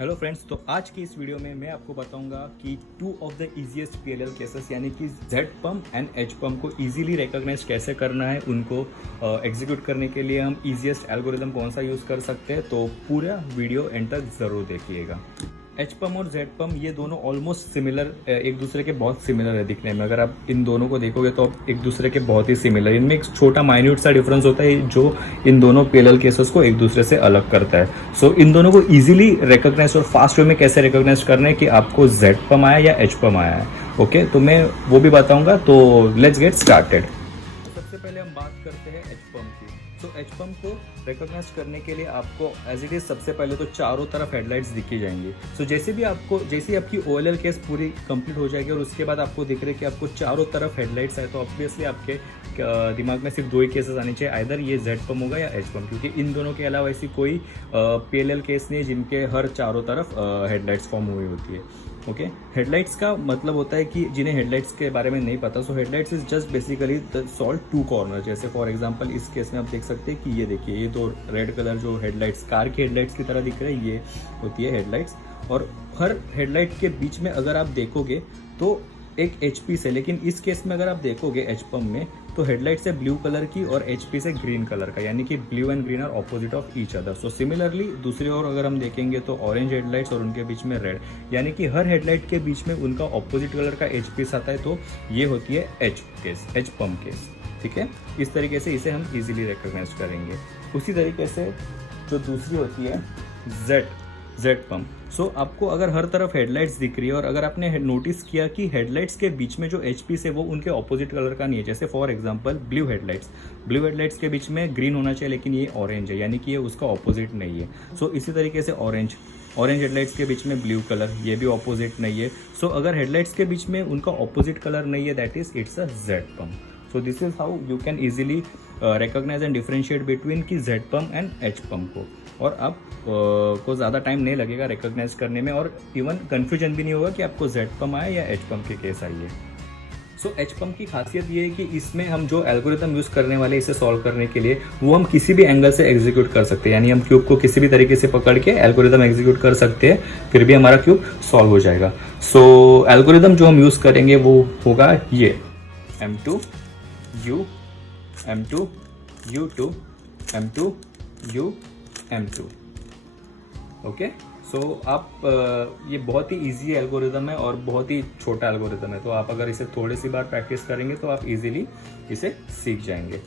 Hello friends, तो आज की इस वीडियो में मैं आपको बताऊंगा कि two of the easiest PLL cases यानी कि Z pump and H pump को इजीली रिकॉग्नाइज कैसे करना है, उनको एग्जीक्यूट करने के लिए हम इजीएस्ट एल्गोरिदम कौन सा यूज़ कर सकते हैं। तो पूरा वीडियो एंड तक ज़रूर देखिएगा। एच पम्प और जेड पम्प ये दोनों ऑलमोस्ट सिमिलर, एक दूसरे के बहुत सिमिलर है दिखने में। अगर आप इन दोनों को देखोगे तो आप एक दूसरे के बहुत ही सिमिलर, इनमें एक छोटा माइन्यूट सा डिफरेंस होता है जो इन दोनों पीएलएल केसेस को एक दूसरे से अलग करता है। सो इन दोनों को इजीली रिकॉग्नाइज और फास्ट वे में कैसे रिकॉग्नाइज करना है कि आपको जेड पम्प आया या एच पम्प आया है। ओके, तो मैं वो भी बताऊंगा। तो लेट्स गेट स्टार्टेड। सबसे पहले हम बात करते हैं एच पम्प की। तो एच पम्प को रिकॉग्नाइज करने के लिए आपको एज इट इज सबसे पहले तो चारों तरफ हेडलाइट्स दिखी जाएंगी। सो जैसे ही आपकी ओएलएल केस पूरी कंप्लीट हो जाएगी और उसके बाद आपको दिख रहा है कि आपको चारों तरफ हेडलाइट्स है, तो ऑब्वियसली आपके दिमाग में सिर्फ दो ही केसेस आने चाहिए, आइदर ये जेड पम्प होगा या एच पम्प, क्योंकि इन दोनों के अलावा ऐसी कोई पीएलएल केस नहीं है जिनके हर चारों तरफ हेडलाइट्स फॉर्म हुई होती है। ओके, हेडलाइट्स का मतलब होता है कि जिन्हें हेडलाइट्स के बारे में नहीं पता, so headlights is just basically the solve to corner. जैसे फॉर एग्जांपल इस केस में आप देख सकते हैं कि ये देखिए, ये तो रेड कलर जो हेडलाइट्स कार की हेडलाइट्स की तरह दिख रहे हैं, ये होती है हेडलाइट्स। और हर हेडलाइट के बीच में अगर आप देखोगे तो एक एच पीस है, लेकिन इस केस में अगर आप देखोगे एच पम्प में तो हेडलाइट्स है ब्लू कलर की और एच पीस है ग्रीन कलर का, यानी कि blue and green are opposite of each other. So similarly दूसरी ओर अगर हम देखेंगे तो ऑरेंज हेडलाइट्स और उनके बीच में रेड, यानी कि हर हेडलाइट के बीच में उनका ऑपोजिट कलर का एच पीस आता है, तो ये होती है H case, H pump case. ठीक है, इस तरीके से इसे हम इजीली रिकॉग्नाइज करेंगे। उसी तरीके से जो दूसरी होती है जेड पम्प। सो आपको अगर हर तरफ हेडलाइट्स दिख रही है और अगर आपने नोटिस किया कि हेडलाइट्स के बीच में जो एच पीस है वो उनके ऑपोजिट कलर का नहीं है, जैसे फॉर एग्जांपल ब्लू हेडलाइट्स के बीच में ग्रीन होना चाहिए लेकिन ये ऑरेंज है, यानी कि ये उसका ऑपोजिट नहीं है। सो इसी तरीके से ऑरेंज हेडलाइट्स के बीच में ब्लू कलर, ये भी ऑपोजिट नहीं है। सो अगर हेडलाइट्स के बीच में उनका ऑपोजिट कलर नहीं है, that is it's a Z pump. So this is how you can easily recognise and differentiate between की Z pump and H pump को। और आप को ज़्यादा टाइम नहीं लगेगा रिकॉग्नाइज करने में, और इवन कन्फ्यूजन भी नहीं होगा कि आपको जेड पम्प आया या एच पम्प के केस आई है। सो एच पम्प की खासियत ये है कि इसमें हम जो एल्गोरिथम यूज़ करने वाले इसे सॉल्व करने के लिए, वो हम किसी भी एंगल से एग्जीक्यूट कर सकते हैं, यानी हम क्यूब को किसी भी तरीके से पकड़ के एल्गोरिथम एग्जीक्यूट कर सकते हैं, फिर भी हमारा क्यूब सॉल्व हो जाएगा। सो एल्गोरिथम जो हम यूज़ करेंगे वो होगा ये M2 U M2 U2 M2 U M2। Okay, सो आप ये बहुत ही इजी एल्गोरिदम है और बहुत ही छोटा एल्गोरिदम है, तो आप अगर इसे थोड़ी सी बार प्रैक्टिस करेंगे तो आप इजीली इसे सीख जाएंगे।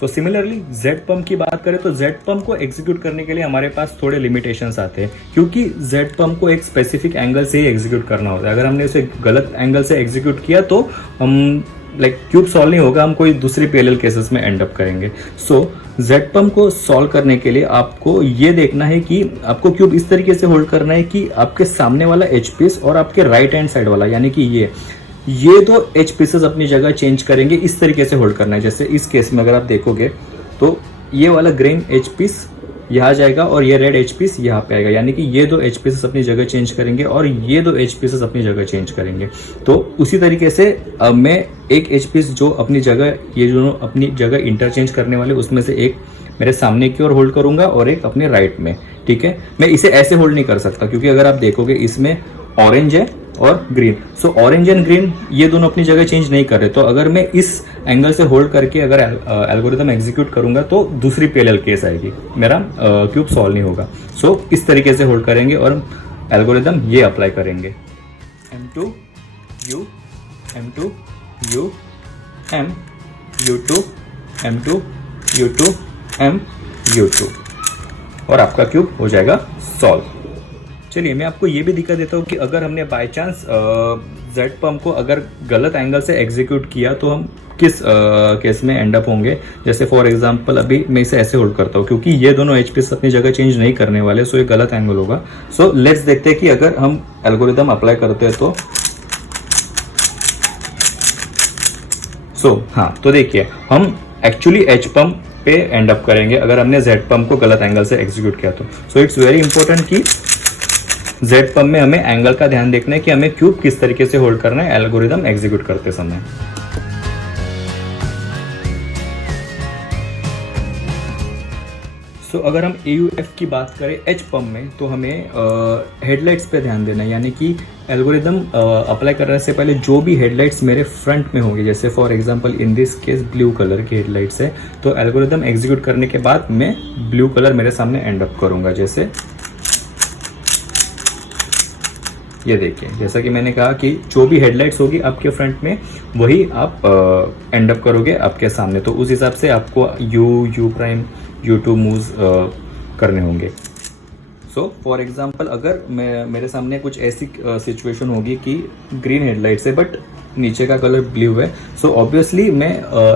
सो सिमिलरली जेड पम्प की बात करें तो जेड पम्प को एग्जीक्यूट करने के लिए हमारे पास थोड़े लिमिटेशंस आते हैं, क्योंकि जेड पम्प को एक स्पेसिफिक एंगल से ही एग्जीक्यूट करना होता है। अगर हमने इसे गलत एंगल से एग्जीक्यूट किया तो हम क्यूब सॉल्व नहीं होगा, हम कोई दूसरी पीएलएल केसेस में एंड अप करेंगे। सो जेड पम्प को सॉल्व करने के लिए आपको ये देखना है कि आपको क्यूब इस तरीके से होल्ड करना है कि आपके सामने वाला एच पीस और आपके राइट हैंड साइड वाला, यानी कि ये दो एच पीसेस अपनी जगह चेंज करेंगे, इस तरीके से होल्ड करना है। जैसे इस केस में अगर आप देखोगे तो ये वाला ग्रीन एच पीस यहाँ जाएगा और ये रेड एच पीस यहाँ पे आएगा, यानी कि ये दो एच पीसेस अपनी जगह चेंज करेंगे और ये दो एच पीसेस अपनी जगह चेंज करेंगे। तो उसी तरीके से अब मैं एक एच पीस जो अपनी जगह, ये दोनों अपनी जगह इंटरचेंज करने वाले, उसमें से एक मेरे सामने की ओर होल्ड करूंगा और एक अपने राइट में। ठीक है, मैं इसे ऐसे होल्ड नहीं कर सकता क्योंकि अगर आप देखोगे इसमें ऑरेंज है और green, so orange and green ये दोनों अपनी जगह चेंज नहीं कर रहे। तो अगर मैं इस एंगल से होल्ड करके अगर एल्गोरिथम एग्जीक्यूट करूंगा तो दूसरी पीएलएल केस आएगी, मेरा क्यूब सॉल्व नहीं होगा। सो इस तरीके से होल्ड करेंगे और एल्गोरिथम ये अप्लाई करेंगे, M2 U M2 U M U2 M2 U2 M U2 और आपका क्यूब हो जाएगा सॉल्व। चलिए मैं आपको ये भी दिखा देता हूँ कि अगर हमने बाय चांस जेड पम्प को अगर गलत एंगल से एग्जीक्यूट किया तो हम किस केस में एंड अप होंगे। जैसे फॉर एग्जांपल अभी मैं इसे ऐसे होल्ड करता हूँ, क्योंकि ये दोनों एच पीस अपनी जगह चेंज नहीं करने वाले, सो ये गलत एंगल होगा। सो लेट्स देखते हैं कि अगर हम एल्गोरिथम अप्लाई करते हैं तो हाँ, तो देखिए हम एक्चुअली एच पम्प पे एंड अप करेंगे अगर हमने जेड पम्प को गलत एंगल से एग्जीक्यूट किया तो। सो इट्स वेरी इंपॉर्टेंट कि जेड पम्प में हमें एंगल का ध्यान देखना है कि हमें क्यूब किस तरीके से होल्ड करना है एल्गोरिदम एग्जीक्यूट करते समय। सो अगर हम AUF की बात करें एच पम्प में, तो हमें हेडलाइट्स पे ध्यान देना है, यानी कि एल्गोरिदम अप्लाई करने से पहले जो भी हेडलाइट्स मेरे फ्रंट में होंगे, जैसे for example in this case blue colour की हेडलाइट्स है, तो एल्गोरिदम एग्जीक्यूट करने के बाद मैं ब्लू कलर मेरे सामने एंड अप करूँगा। जैसे ये देखिए, जैसा कि मैंने कहा कि जो भी हेडलाइट्स होगी आपके फ्रंट में वही आप एंड अप करोगे आपके सामने, तो उस हिसाब से आपको यू प्राइम U2 मूव्स करने होंगे। सो फॉर एग्जांपल अगर मेरे सामने कुछ ऐसी सिचुएशन होगी कि ग्रीन हेडलाइट्स है बट नीचे का कलर ब्लू है, सो ऑब्वियसली मैं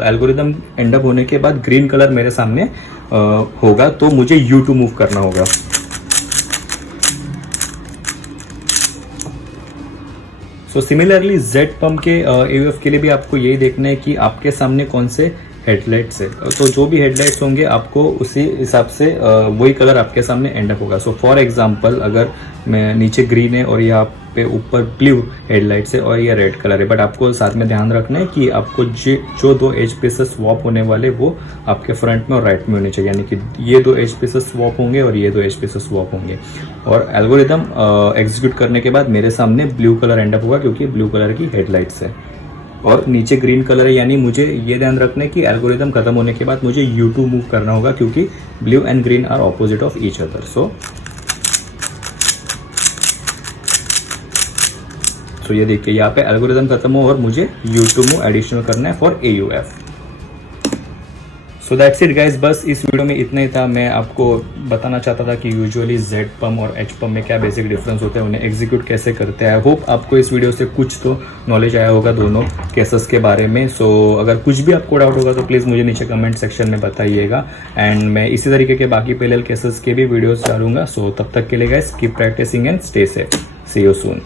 एल्गोरिदम एंड अप होने के बाद ग्रीन कलर मेरे सामने होगा, तो मुझे U2 मूव करना होगा। सो सिमिलरली जेड पम्प के AUF के लिए भी आपको यही देखना है कि आपके सामने कौन से हेडलाइट्स है, तो जो भी हेडलाइट्स होंगे आपको उसी हिसाब से वही कलर आपके सामने एंड अप होगा। सो फॉर एग्जांपल अगर मैं नीचे ग्रीन है और यहाँ पे ऊपर ब्लू हेडलाइट्स है और ये रेड कलर है, बट आपको साथ में ध्यान रखना है कि आपको जो दो एज पीसेस स्वॉप होने वाले वो आपके फ्रंट में और राइट में होने चाहिए, यानी कि ये दो एज पीसेस स्वॉप होंगे और ये दो एज पीसेस स्वॉप होंगे। और एल्गोरिदम एग्जीक्यूट करने के बाद मेरे सामने ब्लू कलर एंड अप होगा क्योंकि ब्लू कलर की हेडलाइट्स है और नीचे ग्रीन कलर है, यानी मुझे ये ध्यान रखना है कि एल्गोरिदम खत्म होने के बाद मुझे U2 मूव करना होगा क्योंकि blue and green are opposite of each other. So ये देखिए यहाँ पे एल्गोरिदम खत्म हो और मुझे U2 मूव एडिशनल करना है for AUF। So that's it guys, बस इस वीडियो में इतना ही था। मैं आपको बताना चाहता था कि यूजुअली जेड पम्प और एच पम्प में क्या बेसिक डिफरेंस होते हैं, उन्हें एग्जीक्यूट कैसे करते हैं। आई होप आपको इस वीडियो से कुछ तो नॉलेज आया होगा दोनों केसेस के बारे में। सो अगर कुछ भी आपको डाउट होगा तो प्लीज़ मुझे नीचे कमेंट सेक्शन में बताइएगा एंड मैं इसी तरीके के बाकी पैरेलल केसेस के भी वीडियोस डालूंगा। सो तब तक के लिए guys keep practising and stay safe. See you soon.